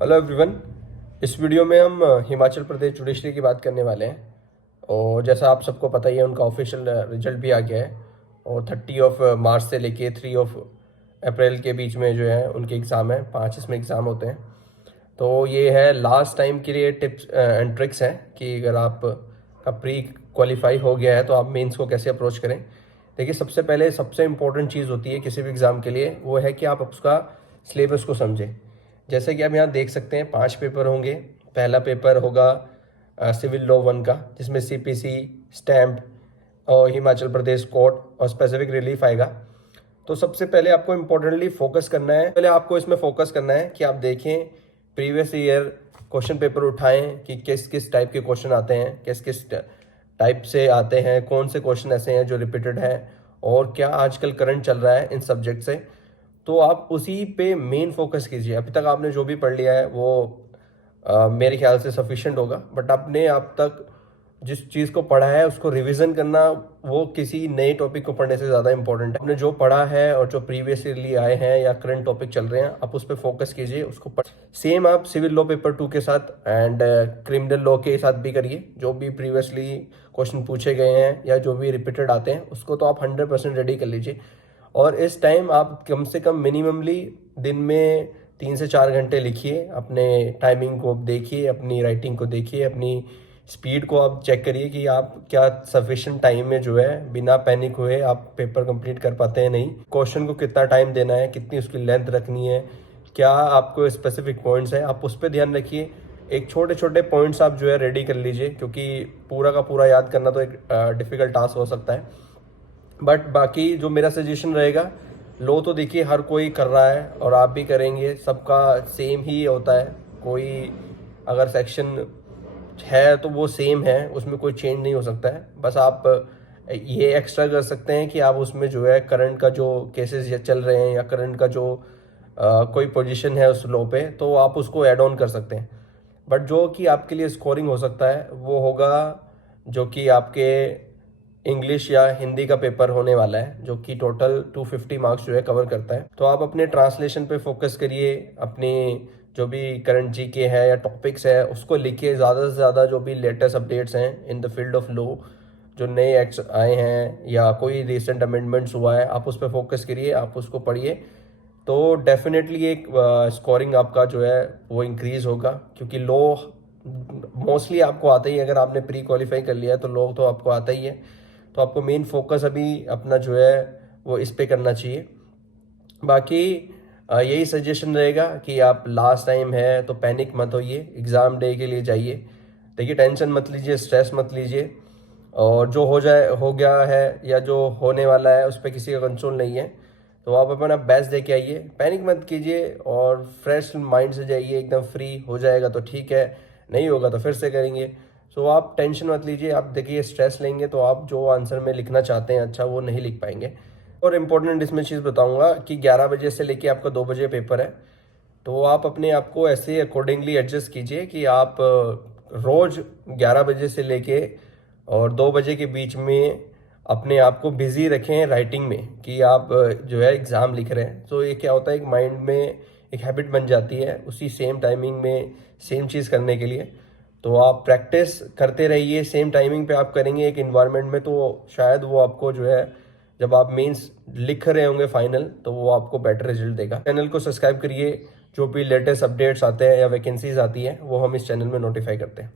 Hello everyone. इस video में हम हिमाचल प्रदेश जुडिशरी की बात करने वाले हैं। और जैसा आप सबको पता ही है, उनका ऑफिशियल रिजल्ट भी आ गया है और 30 मार्च से लेके 3 अप्रैल के बीच में जो है उनके एग्ज़ाम है। 5 इसमें एग्ज़ाम होते हैं। तो ये है लास्ट टाइम के लिए टिप्स एंड ट्रिक्स हैं कि अगर आप का प्री क्वालिफाई हो गया है तो आप मेंस को कैसे अप्रोच करें। देखिए, सबसे पहले सबसे इम्पोर्टेंट चीज़ होती है किसी भी एग्ज़ाम के लिए, वो है कि आप उसका सिलेबस को समझें। जैसे कि आप यहाँ देख सकते हैं 5 पेपर होंगे। पहला पेपर होगा सिविल लॉ 1 का, जिसमें सीपीसी, स्टैम्प और हिमाचल प्रदेश कोर्ट और स्पेसिफिक रिलीफ आएगा। तो सबसे पहले आपको इम्पोर्टेंटली फोकस करना है, पहले आपको इसमें फोकस करना है कि आप देखें प्रीवियस ईयर क्वेश्चन पेपर उठाएं कि किस किस टाइप के क्वेश्चन आते हैं, किस किस टाइप से आते हैं, कौन से क्वेश्चन ऐसे हैं जो रिपीटेड हैं और क्या आजकल करंट चल रहा है इन सब्जेक्ट से। तो आप उसी पे मेन फोकस कीजिए। अभी तक आपने जो भी पढ़ लिया है वो मेरे ख्याल से सफिशिएंट होगा, बट आपने अब तक जिस चीज़ को पढ़ा है उसको रिवीजन करना वो किसी नए टॉपिक को पढ़ने से ज़्यादा इंपॉर्टेंट है। आपने जो पढ़ा है और जो प्रीवियसली आए हैं या करंट टॉपिक चल रहे हैं, आप उस पर फोकस कीजिए, उसको पढ़। सेम आप सिविल लॉ पेपर 2 के साथ एंड क्रिमिनल लॉ के साथ भी करिए। जो भी प्रीवियसली क्वेश्चन पूछे गए हैं या जो भी रिपीटेड आते हैं उसको तो आप 100% रेडी कर लीजिए। और इस टाइम आप कम से कम मिनिममली दिन में 3 से 4 घंटे लिखिए। अपने टाइमिंग को देखिए, अपनी राइटिंग को देखिए, अपनी स्पीड को आप चेक करिए कि आप क्या सफिशिएंट टाइम में जो है बिना पैनिक हुए आप पेपर कंप्लीट कर पाते हैं नहीं। क्वेश्चन को कितना टाइम देना है, कितनी उसकी लेंथ रखनी है, क्या आपको स्पेसिफिक पॉइंट्स है, आप उस पर ध्यान रखिए। एक छोटे छोटे पॉइंट्स आप जो है रेडी कर लीजिए, क्योंकि पूरा का पूरा याद करना तो एक डिफ़िकल्ट टास्क हो सकता है। बट बाकी जो मेरा सजेशन रहेगा, लो तो देखिए हर कोई कर रहा है और आप भी करेंगे, सबका सेम ही होता है। कोई अगर सेक्शन है तो वो सेम है, उसमें कोई चेंज नहीं हो सकता है। बस आप ये एक्स्ट्रा कर सकते हैं कि आप उसमें जो है करंट का जो केसेस चल रहे हैं या करंट का जो कोई पोजीशन है उस लो पे, तो आप उसको ऐड ऑन कर सकते हैं। बट जो कि आपके लिए स्कोरिंग हो सकता है वो होगा जो कि आपके इंग्लिश या हिंदी का पेपर होने वाला है, जो कि टोटल 250 मार्क्स जो है कवर करता है। तो आप अपने ट्रांसलेशन पे फोकस करिए, अपनी जो भी करंट जीके है या टॉपिक्स है उसको लिखिए। ज़्यादा से ज़्यादा जो भी लेटेस्ट अपडेट्स हैं in the field of law, जो नए एक्ट्स आए हैं या कोई रिसेंट अमेंडमेंट्स हुआ है, आप उस पर फोकस करिए, आप उसको पढ़िए। तो डेफिनेटली एक स्कोरिंग आपका जो है वो इंक्रीज़ होगा, क्योंकि लॉ मोस्टली आपको आता ही है। अगर आपने प्री क्वालिफाई कर लिया है तो लॉ तो आपको आता ही है। तो आपको मेन फोकस अभी अपना जो है वो इस पे करना चाहिए। बाकी यही सजेशन रहेगा कि आप लास्ट टाइम है तो पैनिक मत होइए, एग्ज़ाम डे के लिए जाइए। देखिए, टेंशन मत लीजिए, स्ट्रेस मत लीजिए, और जो हो जाए हो गया है या जो होने वाला है उस पर किसी का कंट्रोल नहीं है। तो आप अपना बेस्ट दे के आइए, पैनिक मत कीजिए और फ्रेश माइंड से जाइए। एकदम फ्री हो जाएगा तो ठीक है, नहीं होगा तो फिर से करेंगे। सो आप टेंशन मत लीजिए। आप देखिए, स्ट्रेस लेंगे तो आप जो आंसर में लिखना चाहते हैं अच्छा वो नहीं लिख पाएंगे। और इम्पोर्टेंट इसमें चीज़ बताऊंगा कि 11 बजे से लेके आपका 2 बजे पेपर है। तो आप अपने आप को ऐसे अकॉर्डिंगली एडजस्ट कीजिए कि आप रोज़ 11 बजे से लेके और 2 बजे के बीच में अपने आप को बिजी रखें राइटिंग में, कि आप जो है एग्ज़ाम लिख रहे हैं। तो ये क्या होता है, एक माइंड में एक हैबिट बन जाती है उसी सेम टाइमिंग में सेम चीज़ करने के लिए। तो आप प्रैक्टिस करते रहिए, सेम टाइमिंग पे आप करेंगे एक इन्वायरमेंट में, तो शायद वो आपको जो है जब आप मेंस लिख रहे होंगे फाइनल, तो वो आपको बेटर रिजल्ट देगा। चैनल को सब्सक्राइब करिए, जो भी लेटेस्ट अपडेट्स आते हैं या वैकेंसीज आती हैं वो हम इस चैनल में नोटिफाई करते हैं।